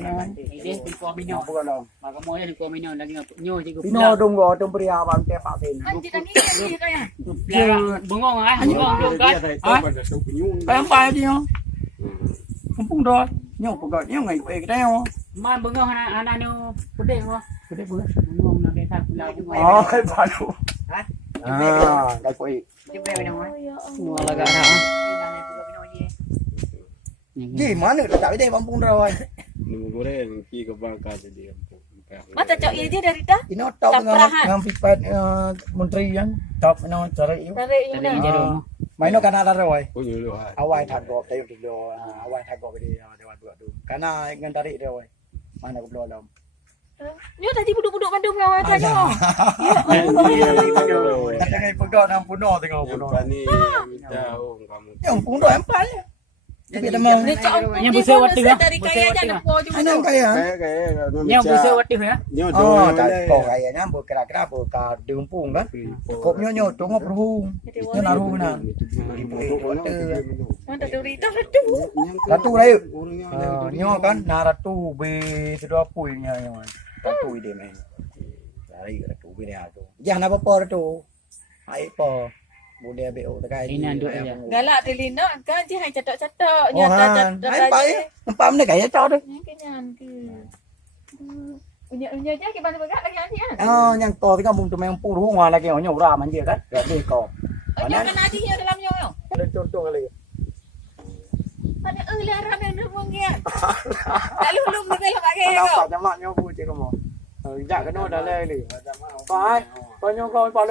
Dia kuah minum. Apa kalau? Maka mau dia kuah minum lagi nyo je ku. Pino dunggo dong beri abang teh patin. Anjir ni ni kaya. Bengong ah. Bengong tu kan. Kayak apa dia? Kampung dah. Nyo pegak nyo ngai pe kita yo. Man bengong anak ni pedih ko. Pedih pula. Bengong nak kata pulau. Oh, kai baru. Ha? Ah, kai pe. Dia minum ah. Ya Semua Allah. lagak dah. Gimana tak ada kampung dah oi. Nunggu goreng ki ke bangka jadi kampung. Mata cok ini dia dari dah. Ino top dengan pipat menteri yang top ino cari yo. Tarik Tadi ini. jarum. Mai no kana dah oi. Punya lu ha. Awai thad gop tayo dilo. Awai thad gop dia dewa dua tu. Kana ngan tarik dia oi. Mana ko belum. Nyo tadi buduk-buduk Bandung ngawat aja. Ada ngai pegak nang puno tengok puno. Pani minta kamu. Yang puno empal. Tapi ada mau. Ni cok. Yang busa wati lah. Dari kaya aja nak po je. Ano kaya? Yang busa wati ya. Oh, tak kok kayaknya bu kira-kira bu ka diumpung kan. Kopnya nyo tungo perhung. Nyo naruh na. Mata duri tu tu. Ratu rayu. Nyo kan na ratu be sedua puinya nyo. Ratu ide main. Lari ratu be dia tu. Jangan apa-apa ratu. Ai po. Bude be o takai. Galak dia lina kan je hai catok-catok Oh, han. Ai pai. Empam ni kaya cau tu. Kenyan ke. Unya je ke mana begat lagi nanti kan. Oh, yang to ti kampung tu main puru ngwa lagi nyo ra man je kan. Jadi ko. Unya kan aji nya dalam nyo. Ada contoh kali. Ada ular yang rumong dia. Lalu belum belok pakai Kalau kau. pak jamak nyo bu je ko mo. Jak kena dah le ni. Pai. Ko nyo ko pa